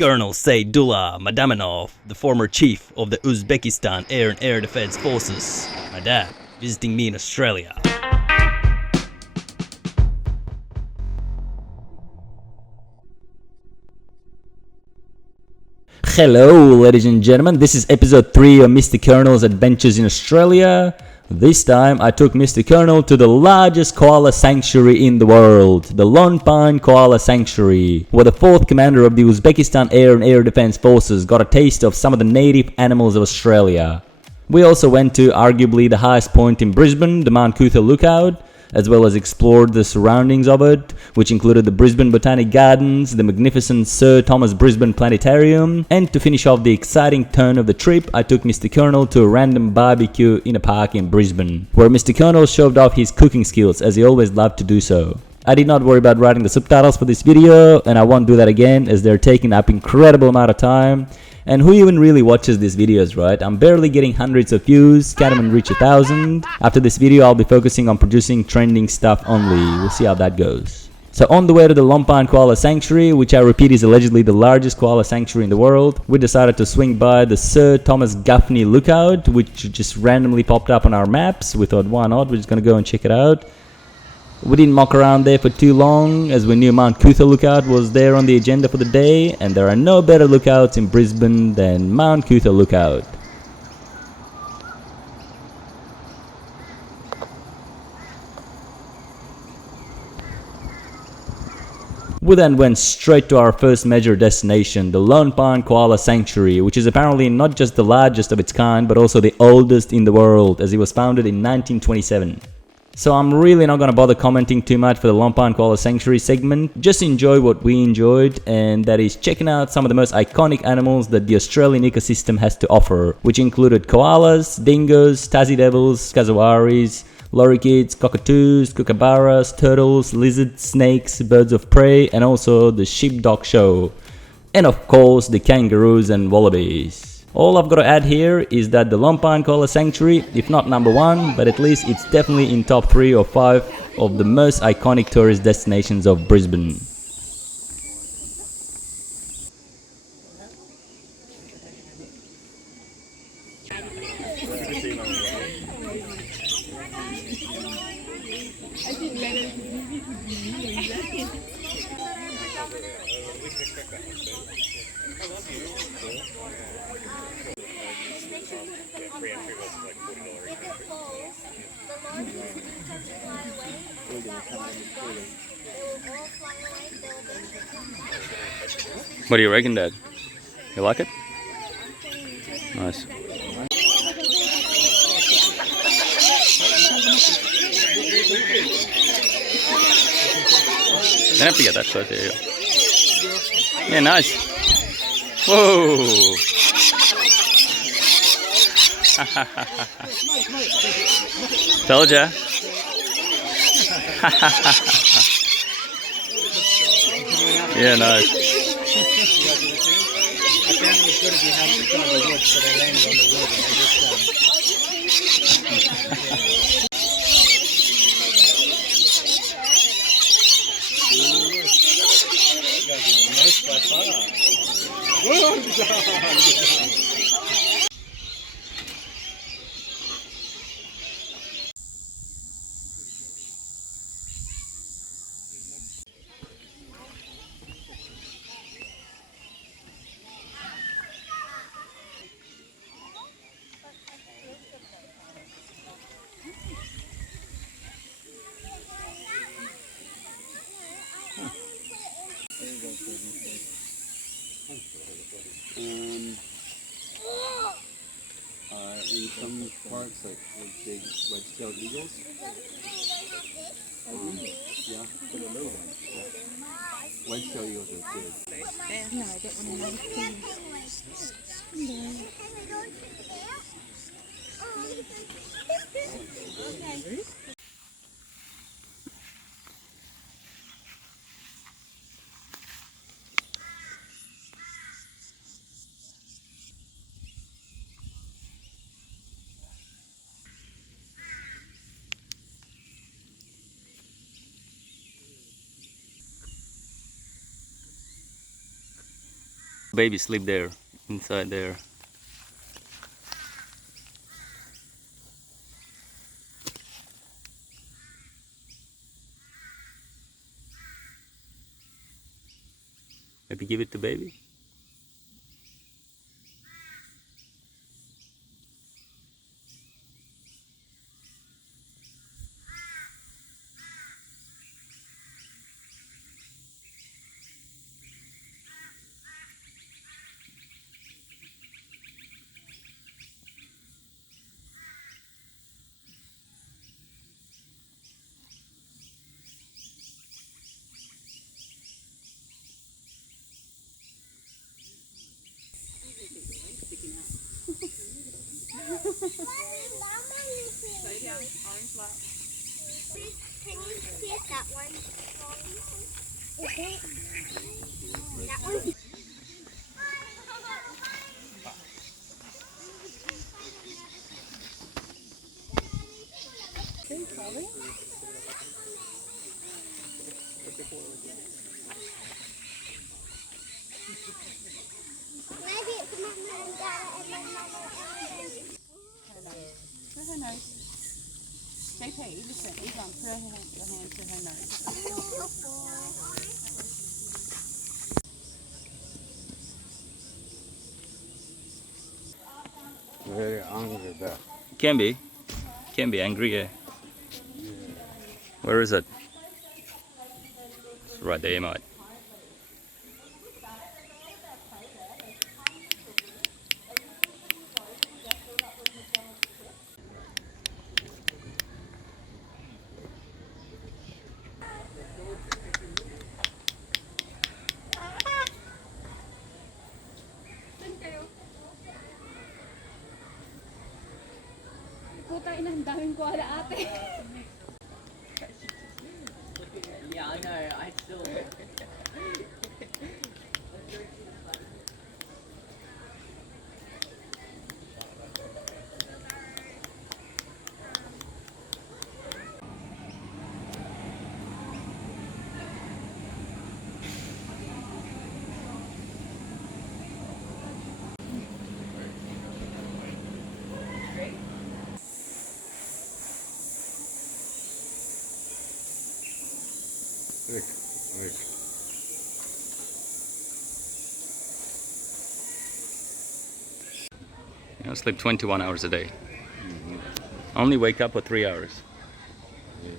Colonel Saidullah Madaminov, the former chief of the Uzbekistan Air and Air Defense Forces. My dad, visiting me in Australia. Hello ladies and gentlemen, this is episode 3 of Mr. Kernel's adventures in Australia. This time I took Mr. Kernel to the largest koala sanctuary in the world, the Lone Pine Koala Sanctuary, where the 4th commander of the Uzbekistan Air and Air Defense Forces got a taste of some of the native animals of Australia. We also went to arguably the highest point in Brisbane, the Mount Coot-tha lookout, as well as explored the surroundings of it, which included the Brisbane Botanic Gardens, the magnificent Sir Thomas Brisbane Planetarium, and to finish off the exciting turn of the trip, I took Mr. Kernel to a random BBQ in a park in Brisbane, where Mr. Kernel showed off his cooking skills as he always loved to do so. I did not worry about writing the subtitles for this video, and I won't do that again as they're taking up incredible amount of time. And who even really watches these videos, right? I'm barely getting hundreds of views, can't even reach 1,000. After this video, I'll be focusing on producing trending stuff only. We'll see how that goes. So on the way to the Lone Pine Koala Sanctuary, which I repeat is allegedly the largest koala sanctuary in the world, we decided to swing by the Sir Thomas GAFFNEY lookout, which just randomly popped up on our maps. We thought, why not? We're just gonna go and check it out. We didn't muck around there for too long, as we knew Mount Coot-tha lookout was there on the agenda for the day, and there are no better lookouts in Brisbane than Mount Coot-tha lookout. We then went straight to our first major destination, the Lone Pine Koala Sanctuary, which is apparently not just the largest of its kind, but also the oldest in the world, as it was founded in 1927. So I'm really not going to bother commenting too much for the Lone Pine Koala Sanctuary segment. Just enjoy what we enjoyed, and that is checking out some of the most iconic animals that the Australian ecosystem has to offer, which included koalas, dingoes, Tassie devils, cassowaries, lorikeets, cockatoos, kookaburras, turtles, lizards, snakes, birds of prey, and also the sheepdog show. And of course the kangaroos and wallabies. All I've got to add here is that the Lone Pine Koala Sanctuary, if not number 1, but at least it's definitely in top 3 or 5 of the most iconic tourist destinations of Brisbane. What do you reckon, Dad? You like it? Nice. Don't have to get that close. There you go. Yeah, nice. Whoa! Told ya. Yeah, nice. I found it was good if you hadn't got on the wood, so they landed on the wood and they just in some parks, like big wedge-tailed eagles. Yeah, but a little one. Yeah. Wedge-tailed eagles are big. No, I don't want to know. Baby sleep there, inside there. Maybe give it to baby. Can you see that one? That one? Maybe it's Mama and Dada and my mama and Put her nose. JP, listen, Yvonne, put your hand to her nose. Very angry there. Can be angry. Yeah. Where is it? It's right there, mate. Puta ina, ang daming koala ate. Yeah, I know. I still. Rick. I sleep 21 hours a day. Only wake up for 3 hours. Yes.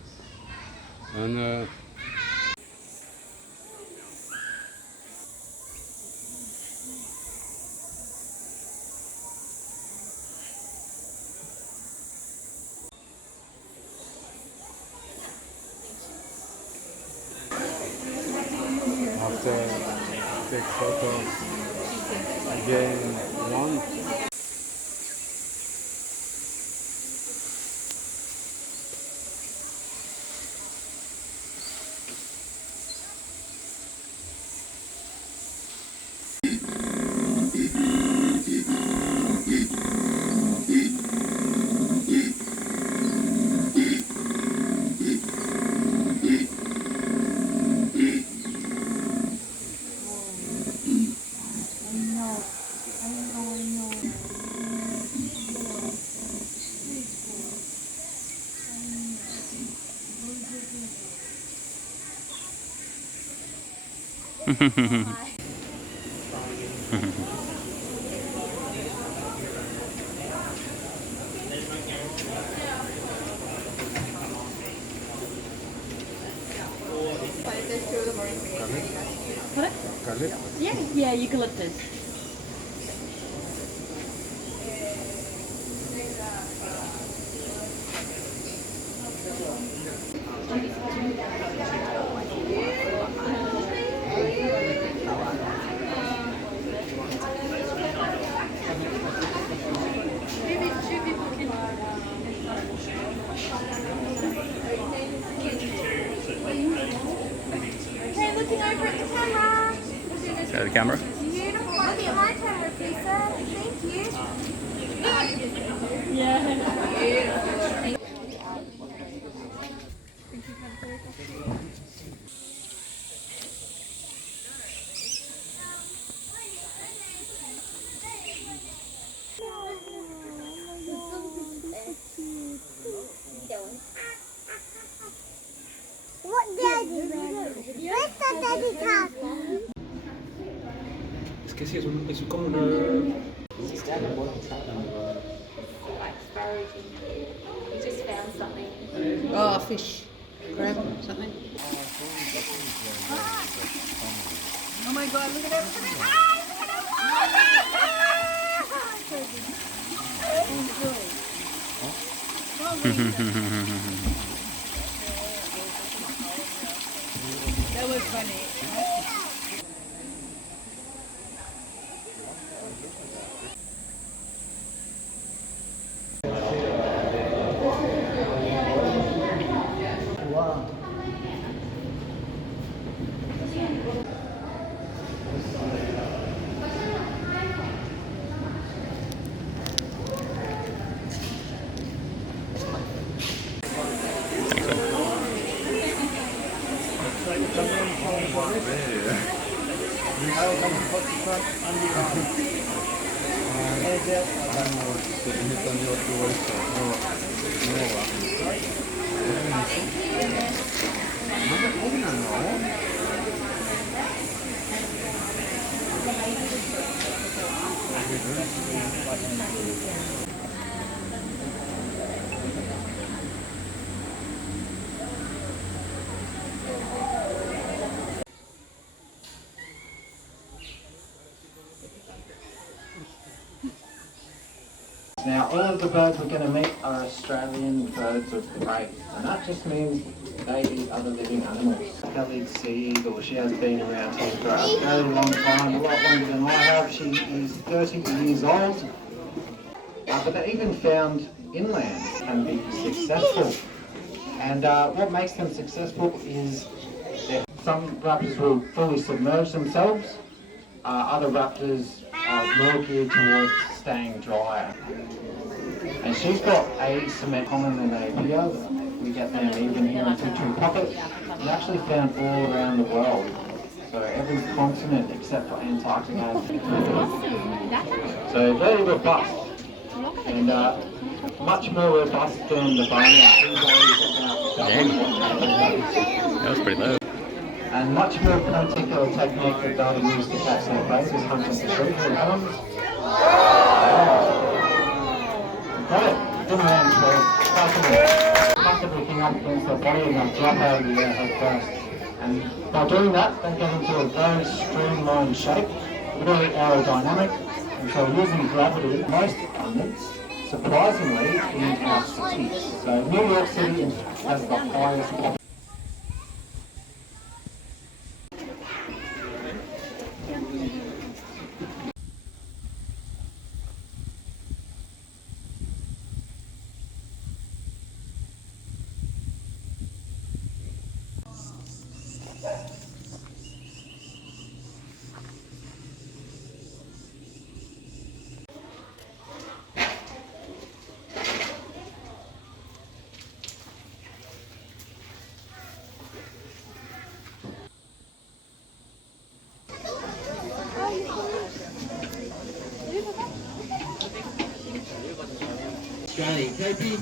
And after take photos again one. Yeah, eucalyptus. Hey, looking over at the camera. Show the camera. Beautiful. Look at my camera, please, sir. Thank you. Yeah. que sí, es como una... We just found something. Oh, a fish. Crab or something. Oh my god, look at that was funny. Now, all of the birds we're going to meet are Australian birds of prey, and that just means they eat other living animals. Kelly's sea eagle, she has been around here for a very long time, a lot longer than I have. She is 30 years old, but they're even found inland and be successful. And what makes them successful is that some raptors will fully submerge themselves, other raptors are more geared towards staying drier. And she's got asymmetric common than apia. We get them even here in Victoria Pocket. They're actually found all around the world. So every continent except for Antarctica. So very robust. And much more robust than the bonus. That was pretty low. And much more particular technique that they'll use to catch their prey is hunting the trees and elms. Got it. Good man, so comfortably looking up against their body and they'll drop out of the air head first. And by doing that, they get into a very streamlined shape, very aerodynamic. And so using gravity, most abundant, surprisingly, in our cities. So New York City has the highest population. Australian Kopi.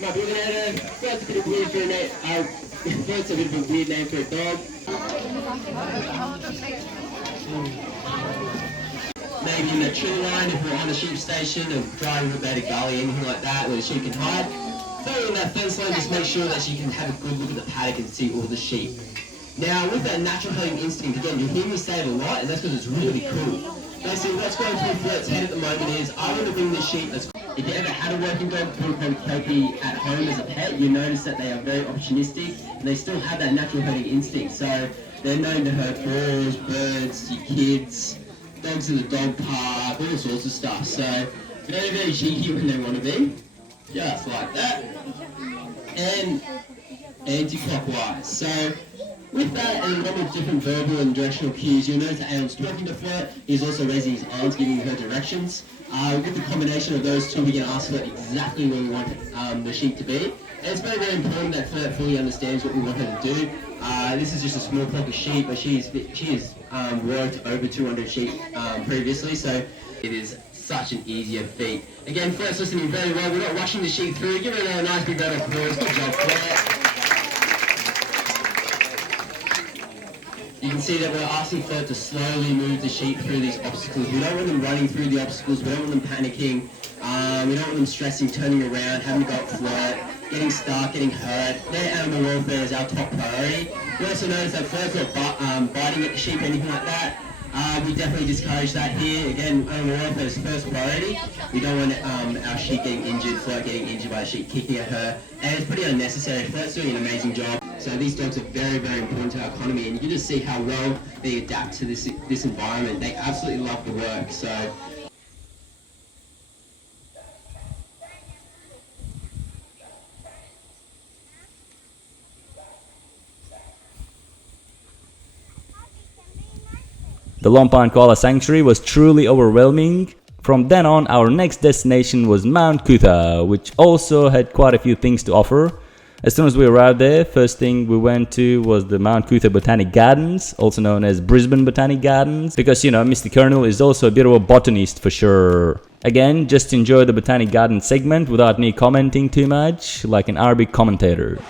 Might be looking at her. That's a bit of weird for a name. That's a bit of a weird name for a dog. Maybe in a tree line if we're on a sheep station or driving about a gully, anything like that where the sheep can hide. Following that fence line, just make sure that she can have a good look at the paddock and see all the sheep. Now, with that natural herding instinct, again, you hear me say it a lot, and that's because it's really cool. Basically, what's going through Flirt head at the moment is, I want to bring the sheep that's... If you ever had a working dog, Port Kopi at home as a pet, you notice that they are very opportunistic, and they still have that natural herding instinct. So, they're known to herd boars, birds, your kids, dogs in the dog park, all sorts of stuff. So, very, very cheeky when they want to be. Just like that. And anti-clockwise. So, with that and a number of different verbal and directional cues, you'll notice that Aaron's talking to Flirt. He's also raising his arms, giving her directions. With the combination of those two, we can ask Flirt exactly where we want the sheep to be. And it's very, very important that Flirt fully understands what we want her to do. This is just a small flock of sheep, but she has worked over 200 sheep previously, so it is such an easier feat. Again, Flirt's listening very well. We're not rushing the sheep through. Give her a nice big round of applause. Good job, Flirt. You can see that we're asking Flirt to slowly move the sheep through these obstacles. We don't want them running through the obstacles. We don't want them panicking. We don't want them stressing, turning around, having to go up Flirt, getting stuck, getting hurt. Their animal welfare is our top priority. We also notice that Flirt's not biting at the sheep or anything like that. We definitely discourage that here. Again, animal welfare is first priority. We don't want our sheep getting injured, Flirt getting injured by the sheep kicking at her. And it's pretty unnecessary. Flirt's doing an amazing job. So these dogs are very, very important to our economy, and you can just see how well they adapt to this environment. They absolutely love the work. So. The Lone Pine Koala Sanctuary was truly overwhelming. From then on, our next destination was Mount Coot-tha, which also had quite a few things to offer. As soon as we arrived there, first thing we went to was the Mount Coot-tha Botanic Gardens, also known as Brisbane Botanic Gardens, because, you know, Mr. Kernel is also a bit of a botanist for sure. Again, just enjoy the Botanic Garden segment without me commenting too much, like an Arabic commentator.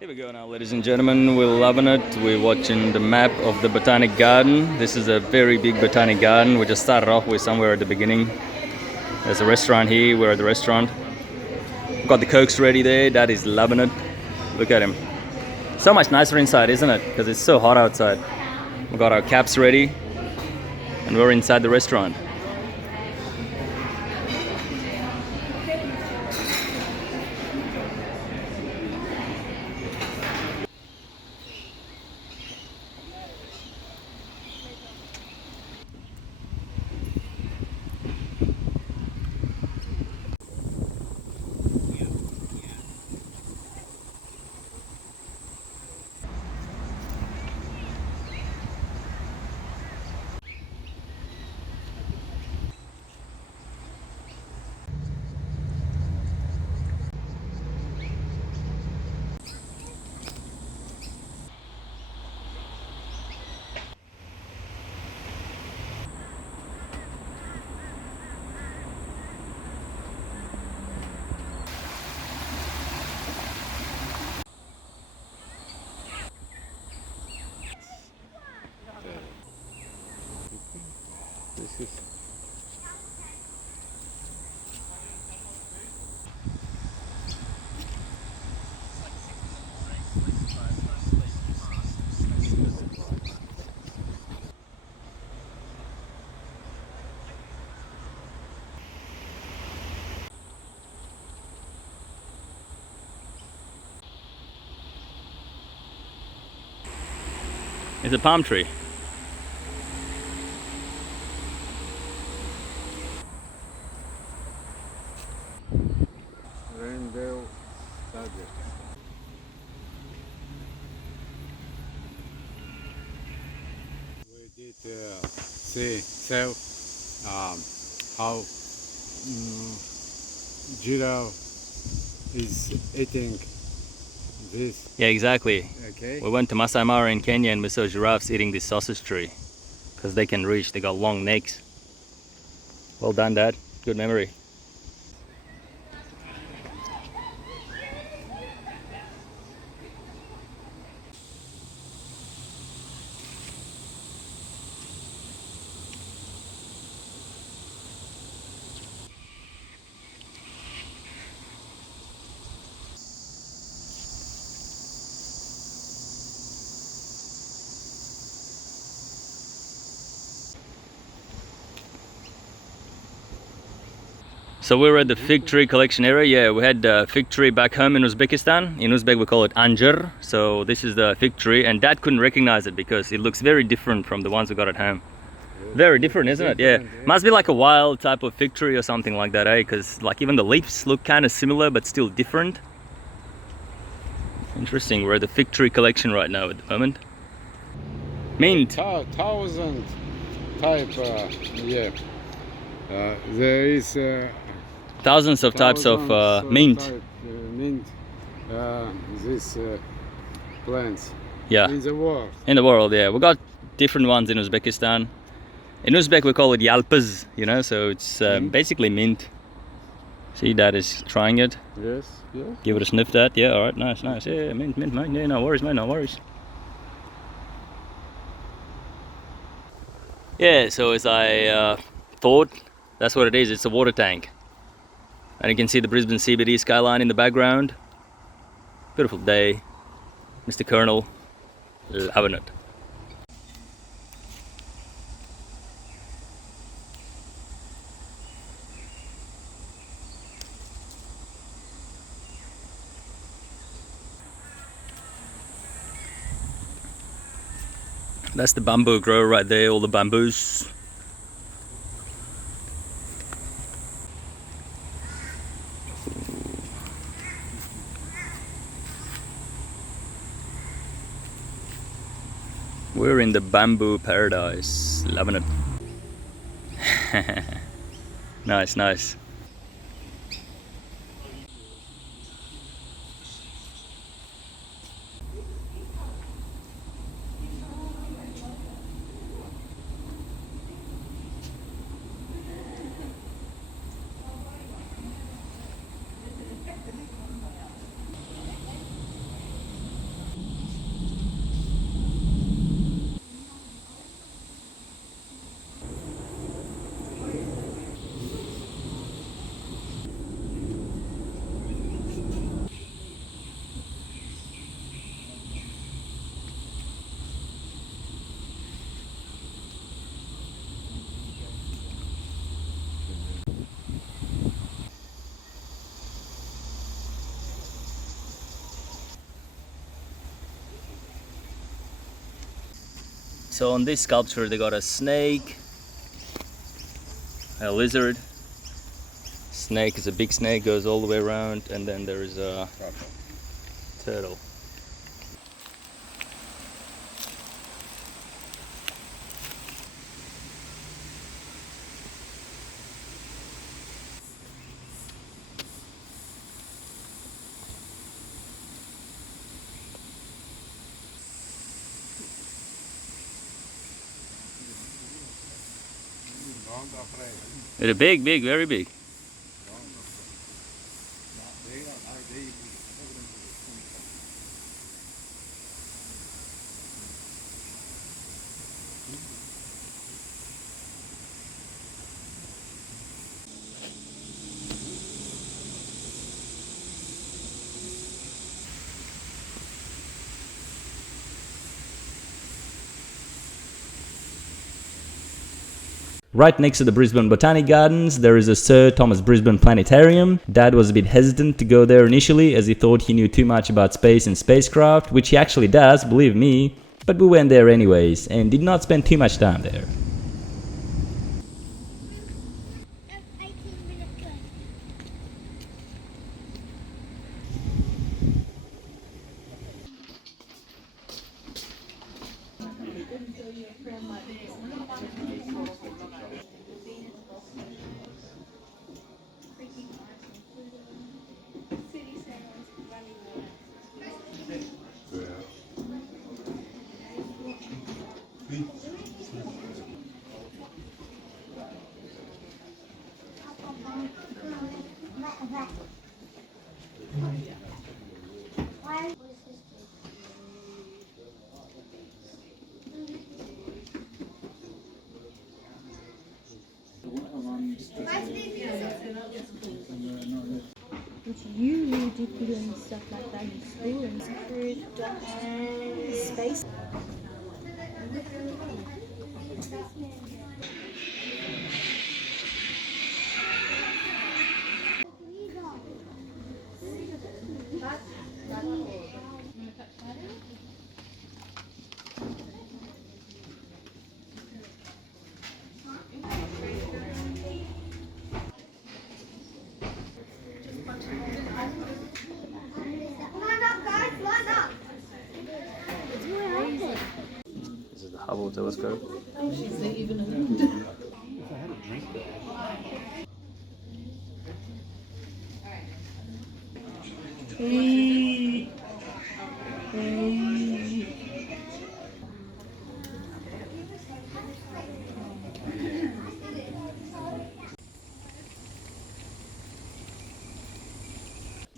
Here we go now, ladies and gentlemen, we're loving it. We're watching the map of the Botanic Garden. This is a very big Botanic Garden. We just started off with somewhere at the beginning. There's a restaurant here, we're at the restaurant. Got the cokes ready there, Dad is loving it. Look at him. So much nicer inside, isn't it? Because it's so hot outside. We got our caps ready and we're inside the restaurant. This is It's a palm tree. Rainbow Study. We did see how giraffe is eating this. Yeah, exactly. Okay. We went to Masai Mara in Kenya and we saw giraffes eating this sausage tree because they can reach, they got long necks. Well done, Dad. Good memory. So we were at the fig tree collection area. Yeah, we had the fig tree back home in Uzbekistan. In Uzbek we call it anjir. So this is the fig tree, and Dad couldn't recognize it because it looks very different from the ones we got at home. Very different, isn't it? Yeah. Must be like a wild type of fig tree or something like that, eh? Because like even the leaves look kind of similar but still different. Interesting. We're at the fig tree collection right now at the moment. Mint. 1,000 type. Yeah. There is Thousands of types of mint. Mint. This plants Yeah. in the world. In the world, yeah. We got different ones in Uzbekistan. In Uzbek we call it yalpız, you know, so it's basically mint. See, Dad is trying it. Yes. Yes. Give it a sniff, Dad. Yeah, alright, nice. Yeah, mint, mate. Yeah, no worries, mate, no worries. Yeah, so as I thought, that's what it is. It's a water tank. And you can see the Brisbane CBD skyline in the background. Beautiful day. Mr. Kernel, loving it. That's the bamboo grower right there, all the bamboos. We're in the bamboo paradise, loving it. Nice, nice. So on this sculpture they got a snake, a lizard. Snake is a big snake, goes all the way around, and then there is a turtle. They're big, big, very big. Right next to the Brisbane Botanic Gardens, there is a Sir Thomas Brisbane Planetarium. Dad was a bit hesitant to go there initially as he thought he knew too much about space and spacecraft, which he actually does, believe me, but we went there anyways and did not spend too much time there. 18 minutes left. Which you really do put in stuff like that in school and space. Line up, guys, line up. little telescope.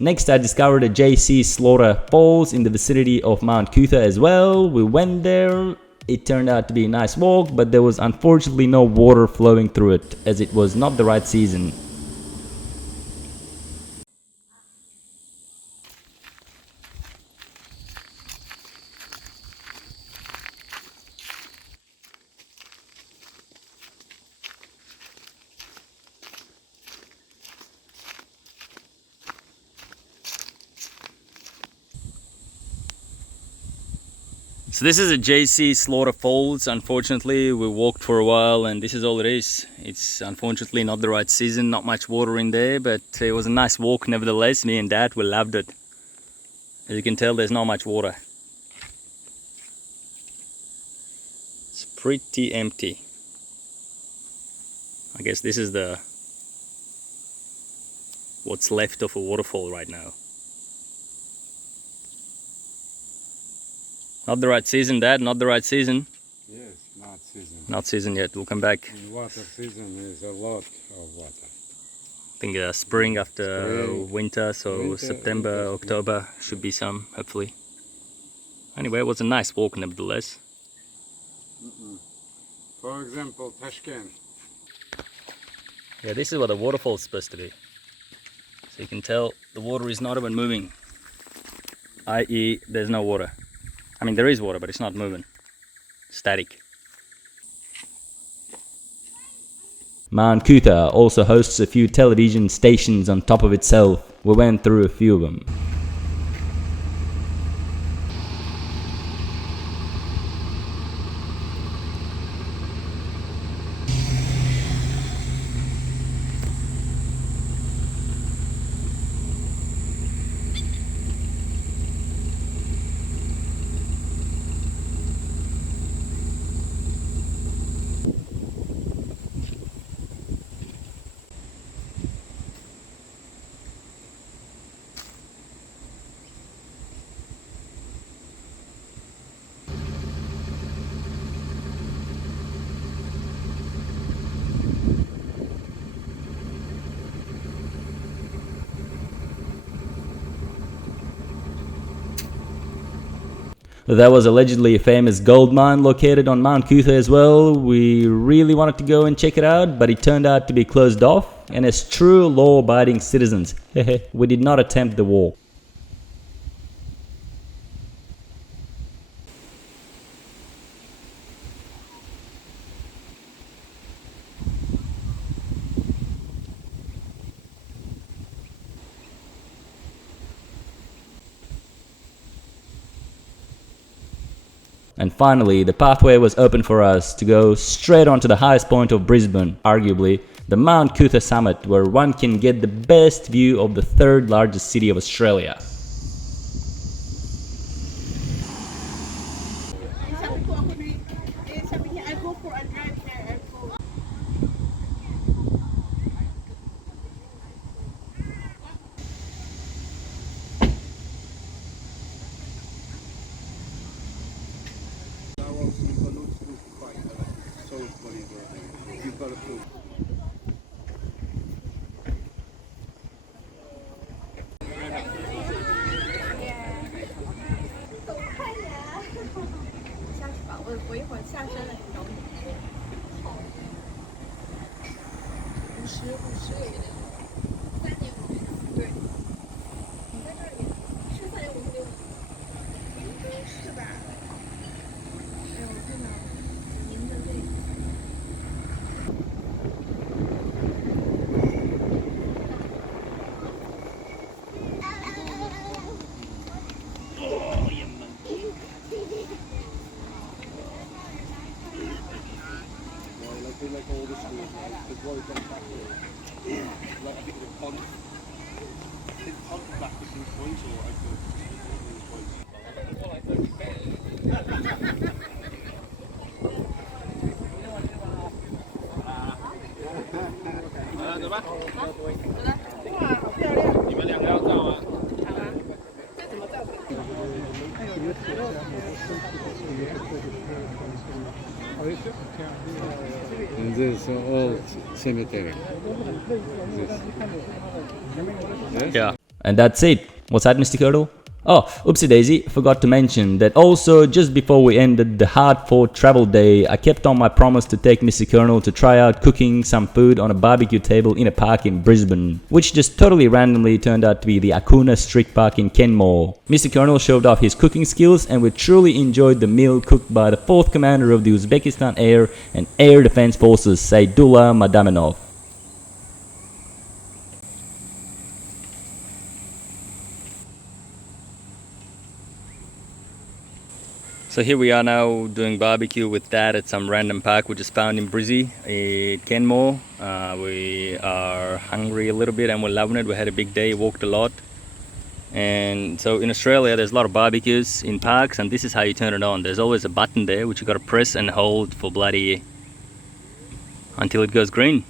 Next, I discovered a JC Slaughter Falls in the vicinity of Mount Coot-tha as well. We went there. It turned out to be a nice walk, but there was unfortunately no water flowing through it as it was not the right season. So this is a JC Slaughter Falls. Unfortunately, we walked for a while and this is all it is. It's unfortunately not the right season, not much water in there, but it was a nice walk nevertheless. Me and Dad, we loved it. As you can tell, there's not much water. It's pretty empty. I guess this is what's left of a waterfall right now. Not the right season, Dad, not the right season. Yes, not season. Not season yet, we'll come back. In water season is a lot of water. I think spring after winter, so Winter, September, winter, October should be some, hopefully. Anyway, it was a nice walk nevertheless. For example, Tashkent. Yeah, this is what the waterfall is supposed to be. So you can tell the water is not even moving, i.e. there's no water. I mean, there is water, but it's not moving. Static. Mount Coot-tha also hosts a few television stations on top of itself. We went through a few of them. There was allegedly a famous gold mine located on Mount Coot-tha as well. We really wanted to go and check it out, but it turned out to be closed off. And as true law-abiding citizens, we did not attempt the walk. And finally, the pathway was open for us to go straight onto the highest point of Brisbane, arguably, the Mount Coot-tha summit, where one can get the best view of the third largest city of Australia. And this old cemetery. This. Yeah. And that's it. What's that, Mr. Curdle? Oh, oopsie daisy, forgot to mention that also just before we ended the hard-fought travel day, I kept on my promise to take Mr. Kernel to try out cooking some food on a barbecue table in a park in Brisbane, which just totally randomly turned out to be the Akuna Street Park in Kenmore. Mr. Kernel showed off his cooking skills and we truly enjoyed the meal cooked by the 4th Commander of the Uzbekistan Air and Air Defense Forces, Saidullah Madaminov. So here we are now doing barbecue with Dad at some random park we just found in Brizzy, in Kenmore. We are hungry a little bit and we're loving it. We had a big day, walked a lot. And so in Australia there's a lot of barbecues in parks and this is how you turn it on. There's always a button there which you got to press and hold for bloody until it goes green.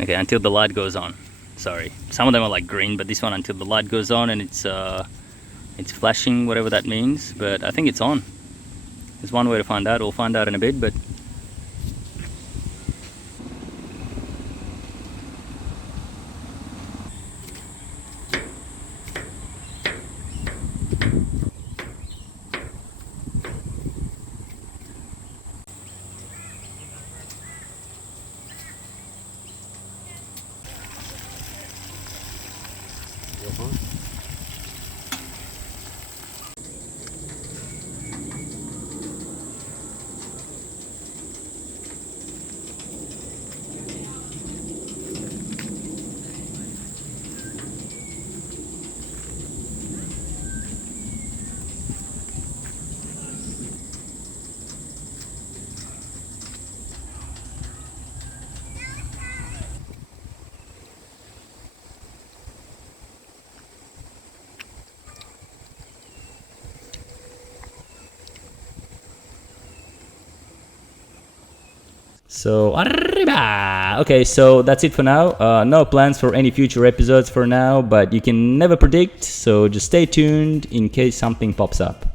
Okay, until the light goes on. Sorry, some of them are like green, but this one until the light goes on and it's flashing, whatever that means. But I think it's on. There's one way to find out. We'll find out in a bit, but So, arriba! Okay, so that's it for now. No plans for any future episodes for now, but you can never predict, so just stay tuned in case something pops up.